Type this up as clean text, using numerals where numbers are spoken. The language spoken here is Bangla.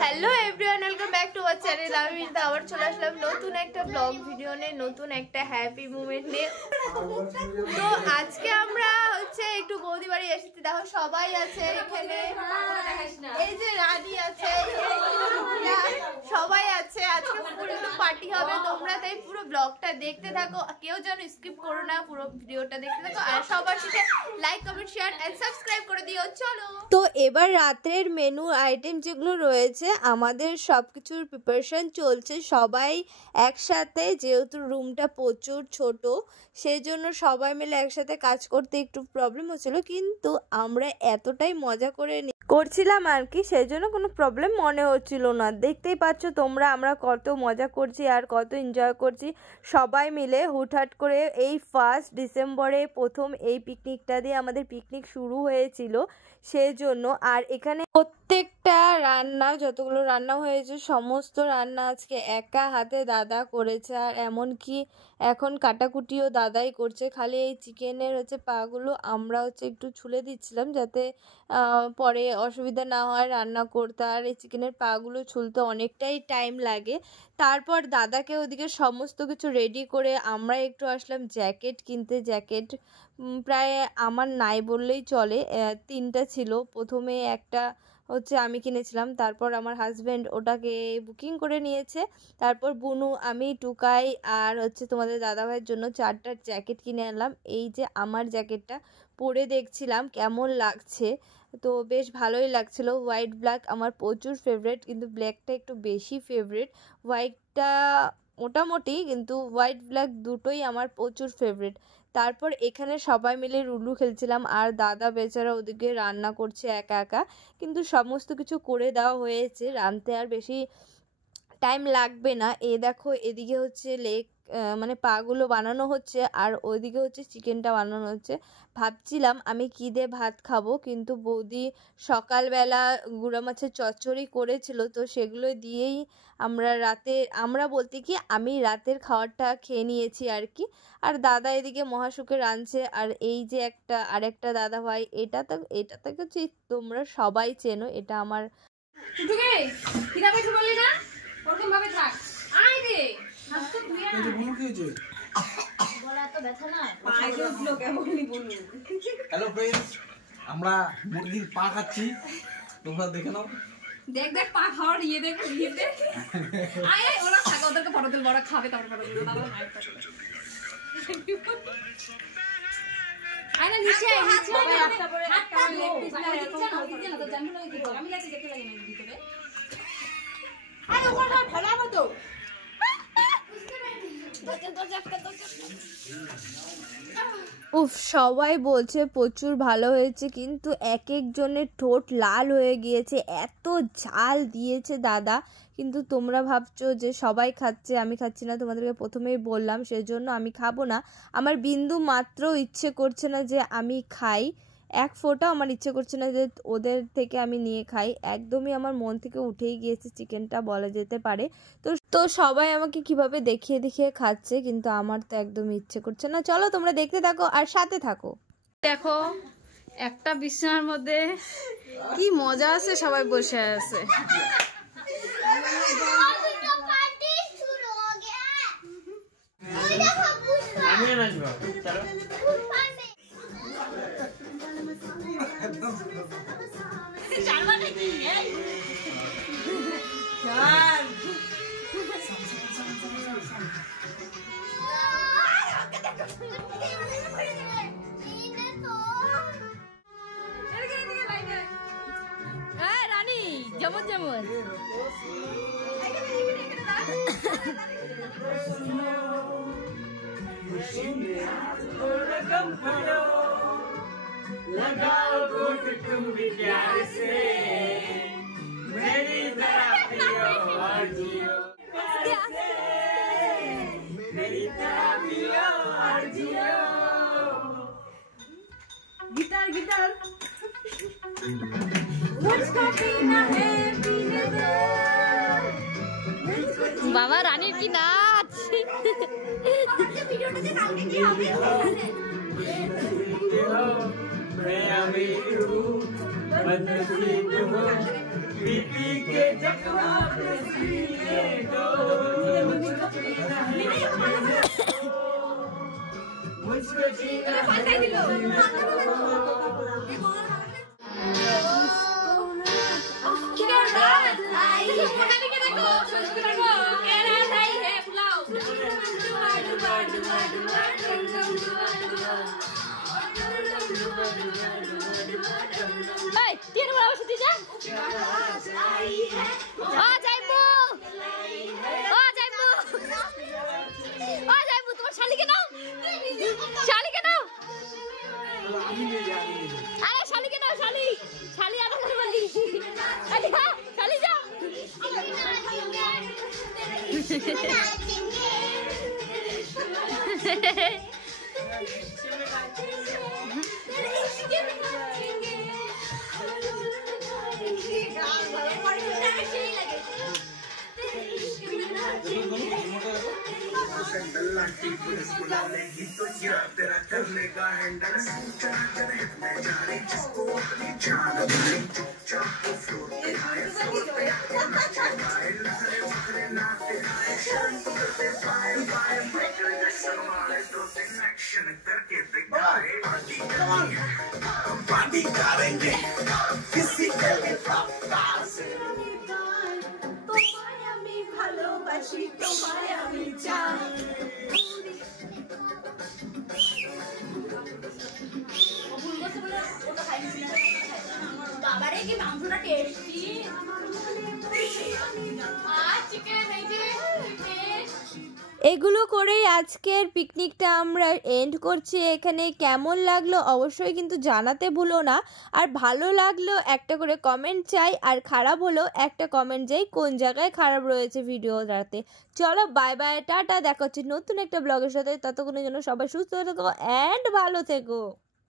Hello everyone, welcome back to our channel. আমি মিতা আবার চলে আসলাম নতুন একটা ব্লগ ভিডিও নিয়ে, নতুন একটা হ্যাপি মুভমেন্ট নিয়ে। তো আজকে আমরা হচ্ছে একটু বৌদি বাড়ি এসেছি। দেখো সবাই আছে এখানে, এই যে রানী আছে, সবাই আছে। আজকে ফুল পার্টি হবে, তোমরা তাই পুরো ব্লগটা দেখতে থাকো, কেউ যেন স্কিপ করো না, পুরো ভিডিওটা দেখতে থাকো। আর সবার সাথে like comment share and subscribe করে দিও। চলো, তো এবার রাতের মেনু আইটেম যেগুলো রয়েছে, আমাদের সবকিছুর প্রিপারেশন চলছে। সবাই একসাথে, যেহেতু রুমটা প্রচুর ছোট, সেই জন্য সবাই মিলে একসাথে কাজ করতে একটু প্রবলেম হচ্ছিল, কিন্তু আমরা এতটাই মজা করছিলাম আর কি, সেই জন্য কোনো প্রবলেম মনে হচ্ছিল না। দেখতেই পাচ্ছ তোমরা আমরা কত মজা করছি আর কত এনজয় করছি সবাই মিলে। হুটহাট করে এই 1 ডিসেম্বরে প্রথম এই পিকনিকটা দিয়ে আমাদের পিকনিক শুরু হয়েছিল, সেই জন্য। আর এখানে প্রত্যেকটা রান্না, যতগুলো রান্না হয়েছে সমস্ত রান্না আজকে একা হাতে দাদা করেছে। আর এমনকি এখন কাটাকুটিও দাদাই করছে। খালি এই চিকেনের হচ্ছে পাগুলো আমরা হচ্ছে একটু ছুলে দিচ্ছিলাম, যাতে পরে অসুবিধা না হয় রান্না করতে। আর এই চিকেনের পাগুলো ছুলতে অনেকটাই টাইম লাগে। তারপর দাদাকে ওদিকে সমস্ত কিছু রেডি করে আমরা একটু আসলাম জ্যাকেট কিনতে। জ্যাকেট প্রায় আমার নাই বললেই চলে, 3টা ছিল। প্রথমে একটা হচ্ছে আমি কিনেছিলাম, তারপর আমার হাজব্যান্ড ওটাকে বুকিং করে নিয়েছে। তারপর বুনু, আমি, টুকাই আর হচ্ছে তোমাদের দাদাভাইয়ের জন্য 4টা জ্যাকেট কিনে আনলাম। এই যে আমার জ্যাকেটটা পরে দেখছিলাম কেমন লাগছে, তো বেশ ভালোই লাগছিল। হোয়াইট ব্ল্যাক আমার প্রচুর ফেভারিট, কিন্তু ব্ল্যাকটা একটু বেশি ফেভারিট। হোয়াইটটা মোটামুটি, কিন্তু হোয়াইট ব্ল্যাক দুটোই আমার প্রচুর ফেভারিট। তারপর এখানে সবাই মিলে লুডো খেলছিলাম, আর দাদা বেচারা ওদিকে রান্না করছে একা একা, কিন্তু সমস্ত কিছু করে দেওয়া হয়েছে, রাঁধতে আর বেশি টাইম লাগবে না। দেখো এদিকে হচ্ছে লেগ মানে পাগুলো বানানো হচ্ছে, আর ওইদিকে হচ্ছে চিকেনটা বানানো হচ্ছে। ভাবছিলাম আমি কী দিয়ে ভাত খাবো, কিন্তু বৌদি সকালবেলা গুঁড়া মাছের চচ্চড়ি করেছিল, তো সেগুলো দিয়েই আমরা বলতে কি আমি রাতের খাবারটা খেয়ে নিয়েছি আর কি। আর দাদা এদিকে মহাসুখে রাঁধছে। আর এই যে আরেকটা দাদা ভাই, এটা থেকে হচ্ছে তোমরা সবাই চেনো, এটা আমার ওরকম ভাবে থাক। আয় রে হাত তো ধুইয়া না, এই বুনু কি হইছে? গলা তো ব্যথা না, পায়ে উঠলো কেমনই বুনু। হ্যালো फ्रेंड्स, আমরা মুরগির পা খাচ্ছি, তোমরা দেখে নাও। দেখ পা খাওয়ার দেখ আয় ওরা খাবে, ওদেরকে ফটো তুল, বড় খাবে, তারপর ফটো তুল। দাদা মাইক পাশে আয় না, নিচে একটা পরে একটা লেগ পিস না, এরকম দিতে না তো জানবো না কি আমি লাগি দেখতে লাগি না ভিতরে। আরে ওটা ফেলাবো তো। উফ, সবাই বলছে প্রচুর ভালো হয়েছে, কিন্তু এক একজনের ঠোঁট লাল হয়ে গিয়েছে, এত ঝাল দিয়েছে দাদা। কিন্তু তোমরা ভাবছো যে সবাই খাচ্ছে, আমি খাচ্ছি না, তোমাদেরকে প্রথমেই বললাম, সেজন্য আমি খাবো না। আমার বিন্দু মাত্র ইচ্ছে করছে না যে আমি খাই, এক ফোঁটা আমার ইচ্ছে করছে না যে ওদের থেকে আমি নিয়ে খাই। একদমই আমার মন থেকে উঠেই গিয়েছে চিকেনটা বলা যেতে পারে। তো সবাই আমাকে কিভাবে দেখিয়ে দেখিয়ে খাচ্ছে, কিন্তু আমার তো একদমই ইচ্ছে করছে না। চলো তোমরা দেখতে থাকো আর সাথে থাকো। দেখো একটা বিছানার মধ্যে কি মজা আছে, সবাই বসে আছে। রানী যেমন যেমন लगाओ गुट तुम भी प्यार से, मेरी तरह पियो और जियो, मेरी तरह पियो और जियो। गिटार गिटार मुझको पीना है पीने दो। बाबा रानी की नाच वीडियोটাতে কালকে কি হবে? मैं अमीर हूँ, बदनसीब हूँ, बीपी के जख्म सीने दो मुझको जीना তোমার শালিকে নাও, শালিকে নাও, আরে শালিকে নাও, শালি শালি আদা করে বলি, আরে হ্যাঁ শালি যাও। पुलिस बुला लेगी तो ये तेरा कर लेगा हैंडल में जाने जिसको अपनी जान दे चुपचाप तो फ्लोर पे आए फ्लोर पे आए लहरे वखरे नाते आए शांत करते बाय बाय माइकल जैक्सन वाले दो दिन एक्शन करके दिखाए पार्टी करेंगे किसी के भी पास তোমায় আমি ভালোবাসি তোমায় আমি চাই বাবারে কি মাংসটা টেস্টি চিকেন এই যে এগুলো করেই আজকের পিকনিকটা আমরা এন্ড করছি এখানে। কেমন লাগলো অবশ্যই কিন্তু জানাতে ভুলো না, আর ভালো লাগলো একটা করে কমেন্ট চাই, আর খারাপ হলেও একটা কমেন্ট চাই কোন জায়গায় খারাপ রয়েছে ভিডিওটাতে। চলো বাই বাই, টাটা, দেখা হচ্ছে নতুন একটা ব্লগের সাথে। ততক্ষণের জন্য সবাই সুস্থ থেকো অ্যান্ড ভালো থেকো।